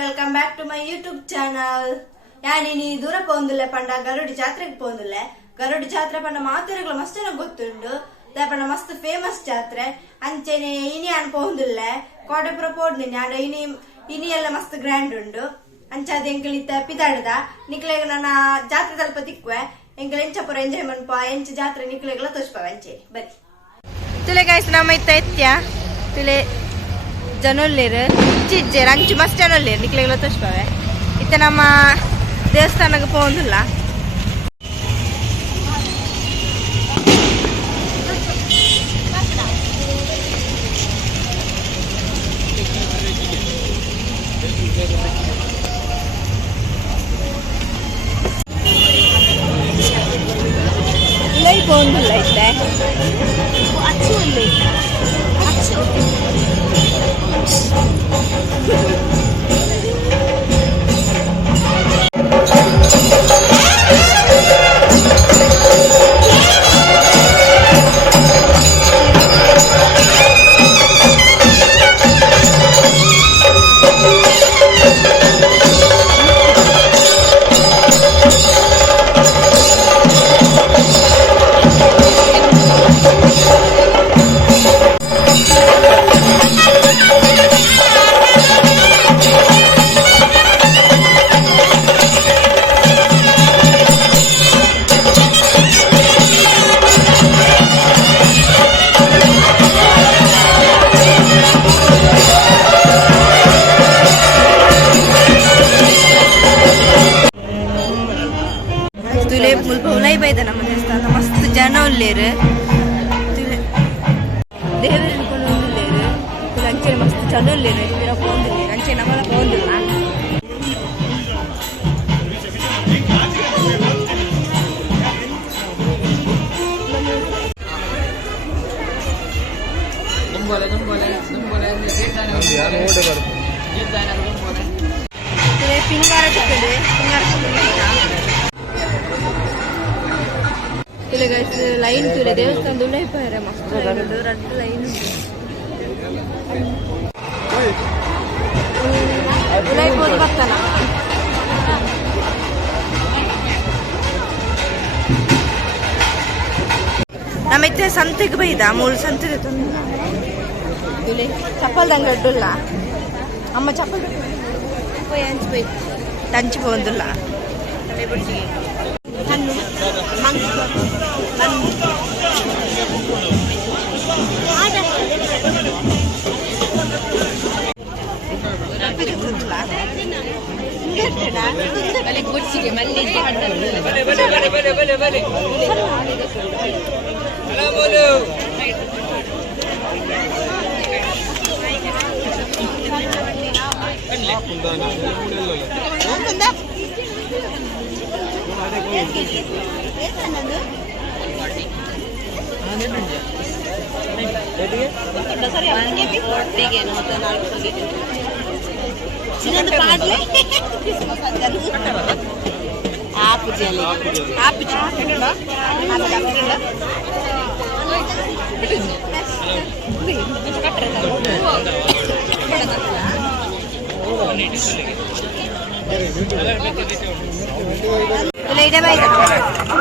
Welcome back to my YouTube channel. యాని దూర పోందులే పంಡ గరుడి ಜಾತ್ರೆಗೆ పోందులే. ಗರುಡಿ ಜಾತ್ರೆ ಪಂಡ ಮಾತುರೆಗಳು ಮಸ್ತ್ ನನಗೆ ಗೊತ್ತುಂಡು. ಪಂಡ ಮಸ್ತ್ ಫೇಮಸ್ ಜಾತ್ರೆ ಅಂಚೆನೆ ಇನಿ ಅನ್ಪೋಂದುಲ್ಲೆ ಕೋಟೆಪುರ ಪೋಡ್ನಿ ಆಡ ಇನಿ ಎಲ್ಲ ಮಸ್ತ್ ಗ್ರ್ಯಾಂಡ್ ಉಂಡು. ಅಂಚಾದ ಎಂಕಲ್ ಇತ್ತ ಪಿದಾಡದ ನಿಕ್ಲೆಗ ನನ್ನ ಜಾತ್ರೆ ತಲ್ಪ ತಿಕ್ವೆ ಎಂಕಲ್ ಎಂಚಪುರ ಎಂಜಾಯ್ ಮನ್ಪ ಎಂಚ ಜಾತ್ರೆ ನಿಕ್ಲೆಗಳ ತೋಚ್ಪವ ಅಂಚೆ ಬರಿ ತುಲೆ ಗಾಯ್ಸ್ ನಮ್ಮ ಇತ್ತ ಎತ್ಯ ತುಲೆ ಜನೊಲ್ಲೇರು ಚಿಜ್ಜೆ ರಂಚು ಮಸ್ತ್ ಜನೊಲ್ಲೇರು ನಿಕ್ಲೆಗಳ ತೋಚ್ಪವೆ ಇತ್ತ ನಮ್ಮ ದೇವಸ್ಥಾನಕ್ಕೆ ಪೋಂದುಲ್ಲ. పోందుల్ల ఇట్లా అచ్చు ఉంది అచ్చు ನಮ್ಮ ದೇವಸ್ಥಾನ ಮಸ್ತ್ ಜನ ಉಳ್ಳೇರು ದೇವರು ಹಿಡ್ಕೊಂಡು ಹೋಗಿಲ್ಲೇರು ಅಂಚೆ ಮಸ್ತ್ ಜನ ಉಳ್ಳೇರು ಹೋಗಿಲ್ಲೇರು ಅಂಚೆ ನಮ್ಮಲ್ಲ ಹೋಗಿಲ್ಲ. ಪಿಂಗಾರ ಚಿಕ್ಕಡೆ ಲೈನ್ ತುಲೆ ದೇವಸ್ಥಾನದ ಉಳ್ಳೈಪಾರ ಮಸ್ತ್ ರಡ್ಡು ಲೈನ್ ಉಳ್ಳೈಪೋದು ಬರ್ತಾನ ನಮ್ಮತ್ತೆ ಸಂತೆಗೆ ಬೈದ ಮೂರು ಸಂತೆ ತುಲೆ ಚಪ್ಪಲ್ದಂಗೆ ಅಡ್ಡುಲ್ಲ ಅಮ್ಮ ಚಪ್ಪಲ್ పోయి అంచిపోయి దంచిపోందులా బిడ్డికి హన్ను మంగు హన్ను బిడ్డికి ఇంగెట్టడా బలే గుచ్చిಗೆ మళ్ళీ బలే బలే బలే బలే బలే హలో బోలు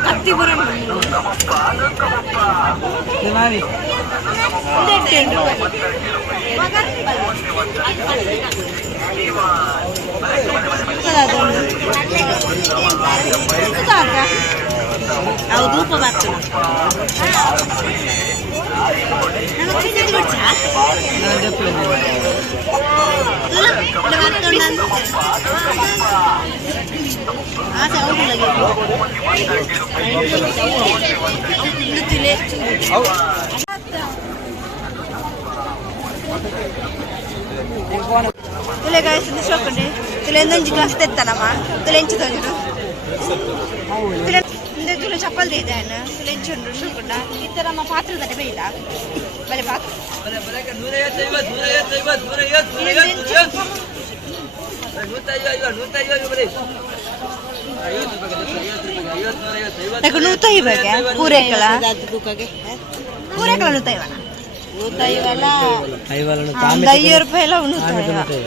కత్తి పురం ಅವು ಧೂಪ ಬರ್ತನ ತುಲೆ ಗಾಯಿಸಿದ ಶೋಕಂಡೆ ತುಲೆ ಎಂದೊಂಜಿ ಗ್ಲಾಸ್ ತೆತ್ತಾನಮ್ಮ ತುಲೆ ಎಂಚು ತೊಂದ್ರು ತುಲೆ ತುಲೆ ಚಪ್ಪಲ್ ಇದೆ ತುಲೆ ಎಂಚುಂಡು ಶೋಕಂಡ ಈ ಥರ ನಮ್ಮ ಪಾತ್ರ ತಡೆ ಬೇಯಿಲ್ಲ ಬಲೆ ಪಾತ್ರ ನೂತೈ ಬಗ್ಗೆ ಪೂರೇಕಲ ಪೂರೇಕಲ ನೂತೈ ₹100 ₹100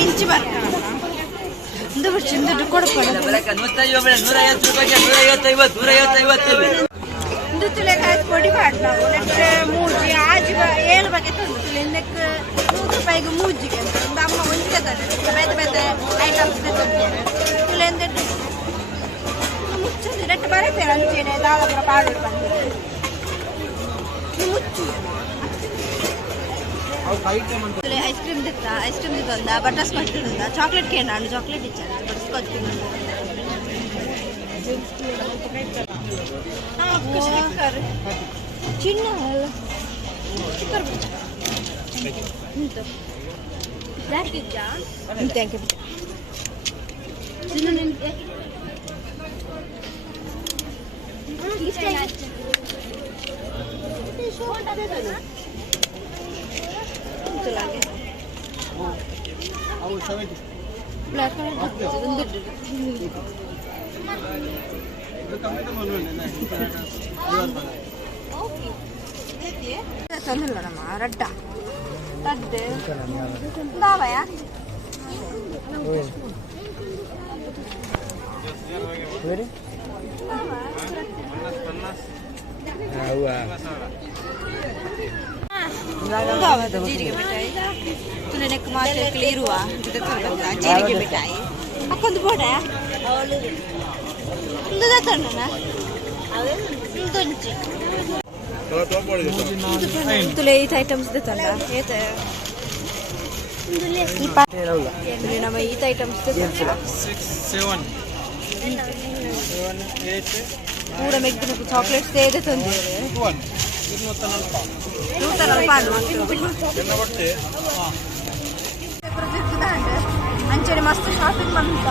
ಇಂಚಿ ಬರ್ತಾನ ದುಡ್ಡು ಕೊಡ್ಕೊಂಡು ತುಲೆಕಾಯಿ ಪೊಡಿ ಮಾಡ್ತಾವು ನೆಟ್ಟರೆ ಮೂಜಿ ಆಜಿ 7 ಬಗೆ ತಂದು ತುಲೆ ನೆಕ್ 100 ರೂಪಾಯಿಗೆ ಮೂಜಿಗೆ ಅಂತ ಒಂದು ಅಮ್ಮ ಒಂಜಿಗೆ ತಂದೆ ಬೇರೆ ಬೇರೆ ಐಟಮ್ಸ್ ತಂದಿದ್ದಾರೆ ತುಲೆ ಎಂದ್ರೆ ಮುಚ್ಚು ನೆಟ್ಟು ಬರತ್ತೇವೆ ಅಂಚೆನೆ ದಾಳಪುರ ಪಾಡು ಬಂದಿದೆ ಮುಚ್ಚು ಐಸ್ ಕ್ರೀಮ್ ದಿತ್ತ ಐಸ್ ಕ್ರೀಮ್ ದಿತ್ತೊಂದ ಬಟರ್ ಸ್ಕಾಚ್ ತಿಂದ ಚಾಕ್ಲೇಟ್ ಕೇಳ ನಾನು ಚಾಕ್ಲೇಟ್ ಇಚ್ಛೆ ಬಟರ್ ಸ್ಕಾಚ್ ತಿಂದ ಚಿನ್ನ ಬ್ಲ್ಯಾಕ್ ಇಜ್ಜಾ ಥ್ಯಾಂಕ್ ಯು ಚಿನ್ನ ನಿಂತೆ ಬ್ಲ್ಯಾಕ್ ತಂದಿಲ್ಲಮ್ಮ ರಡ್ಡ ರಡ್ಡೆ ದಾವಯ ಜೀರಿಗೆ ಮಿಠಾಯಿ ತುನೆಕ್ ಮಾತ್ರ ಇರುವ ಜೀರಿಗೆ ಮಿಠಾಯಿ ಹಾಕೊಂದು ಬೋಡ तुला 8 आयटम्स देतात ना येत ನಮ್ಮ 8 ಐಟಮ್ಸ್ ಪೂರ ಮೆಗ್ದಿನ ಚಾಕ್ಲೇಟ್ಸ್ ಇದೆ ತಂದಿದ್ದಾರೆ ಅಂಚೆನೆ ಮಸ್ತ್ ಶಾಪಿಂಗ್ ಮಾಡ್ತ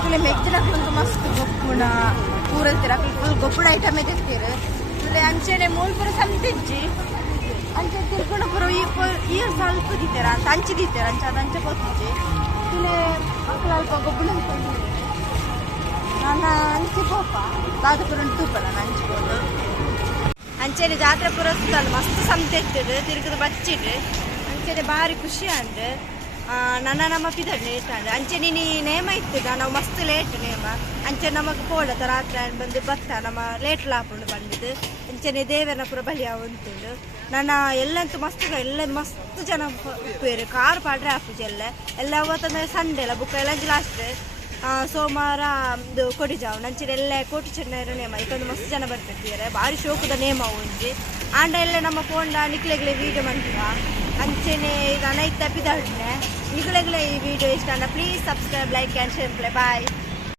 ತುಲೆ ಮೆಗ್ದಿನಕ್ಕಂತೂ ಮಸ್ತ್ ಗೊಬ್ಬುಣ ಪೂರಲ್ತೀರ ಫುಲ್ ಗೊಬ್ಬುಡ ಐಟಮ್ ತೆಗ್ತೀರ ತುಲೆ ಅಂಚೆನೆ ಮೂಲ್ ಪೂರ ಸಂತಿಜ್ಜಿ ಅಂಚೆ ತಿರ್ಕೊಂಡು ಪೂರ ಈ ಸ್ವಲ್ಪ ದಿತ್ತೀರ ಅಂತ ಅಂಚೆ ದಿತ್ತೀರ ಅಂಚೆ ಅದು ಅಂಚೆ ಕೊತ್ತಿಜ್ಜಿ ತುಲೆ ಮಕ್ಕಳು ಅಲ್ಪ ಗೊಬ್ಬುಣ ನಾನು ಅಂಚೆ ಪೋಪ ದಾದ ಪೂರ ತೂಪಲ್ಲ ನಾನು ಅಂಚಿಕೊಂಡು ಅಂಚೆನೆ ಜಾತ್ರೆ ಪೂರ ಸುತ್ತಲ್ಲ ಮಸ್ತ್ ಸಂತೆ ಇಟ್ಟಿರು ತಿರುಗದ ಬಚ್ಚಿಟ್ಟು ಅಂಚೆನೆ ಭಾರಿ ಖುಷಿ ಅಂಡ್ ನನ್ನ ನಮ್ಮ ಪಿದಡ್ನೆ ಇಟ್ಟಾಂಡ್ ಅಂಚೆ ನೀನು ನೇಮ ಇತ್ತದ ನಾವು ಮಸ್ತ್ ಲೇಟ್ ನೇಮ ಅಂಚೆ ನಮಗೆ ಪೋಡದ ರಾತ್ರಿ ಬಂದು ಬತ್ತ ನಮ್ಮ ಲೇಟ್ ಲಾಪುಂಡು ಬಂದಿದ್ದು ಅಂಚೆನೆ ದೇವರನ ಪುರ ಬಲಿಯ ಉಂಟುಂಡು ನನ್ನ ಎಲ್ಲಂತೂ ಮಸ್ತ್ ಎಲ್ಲ ಮಸ್ತ್ ಜನ ಉಪ್ಪೇರು ಕಾರ್ ಪಾಡ್ರೆ ಹಾಪುಜಿ ಎಲ್ಲ ಅವತ್ತಂದ್ರೆ ಸಂಡೆ ಎಲ್ಲ ಬುಕ್ಕ ಎಲ್ಲ ಲಾಸ್ಟ್ ಸೋಮವಾರ ಇದು ಕೊಡಿಜಾವು ನಂಚಿನ ಎಲ್ಲ ಕೋಟಿ ಚೆನ್ನೈರ ನೇಮ ಇತ್ತೊಂದು ಮಸ್ತ್ ಜನ ಬರ್ತಿರ್ತಾರೆ ಭಾರಿ ಶೋಕದ ನೇಮ ಒಂಜಿ ಆಂಡ ಎಲ್ಲ ನಮ್ಮ ಪೋಂಡ ನಿಕ್ಲೆಗ್ಲೆ ವೀಡಿಯೋ ಮಾಡ್ತೀವ ಅಂಚೆನೆ ಈಗ ನೈಟ್ ತಪ್ಪಿದಾಡ್ನೆ ನಿಗಳೆಗ್ಲೆ ಈ ವಿಡಿಯೋ ಇಷ್ಟ please subscribe like and share bye.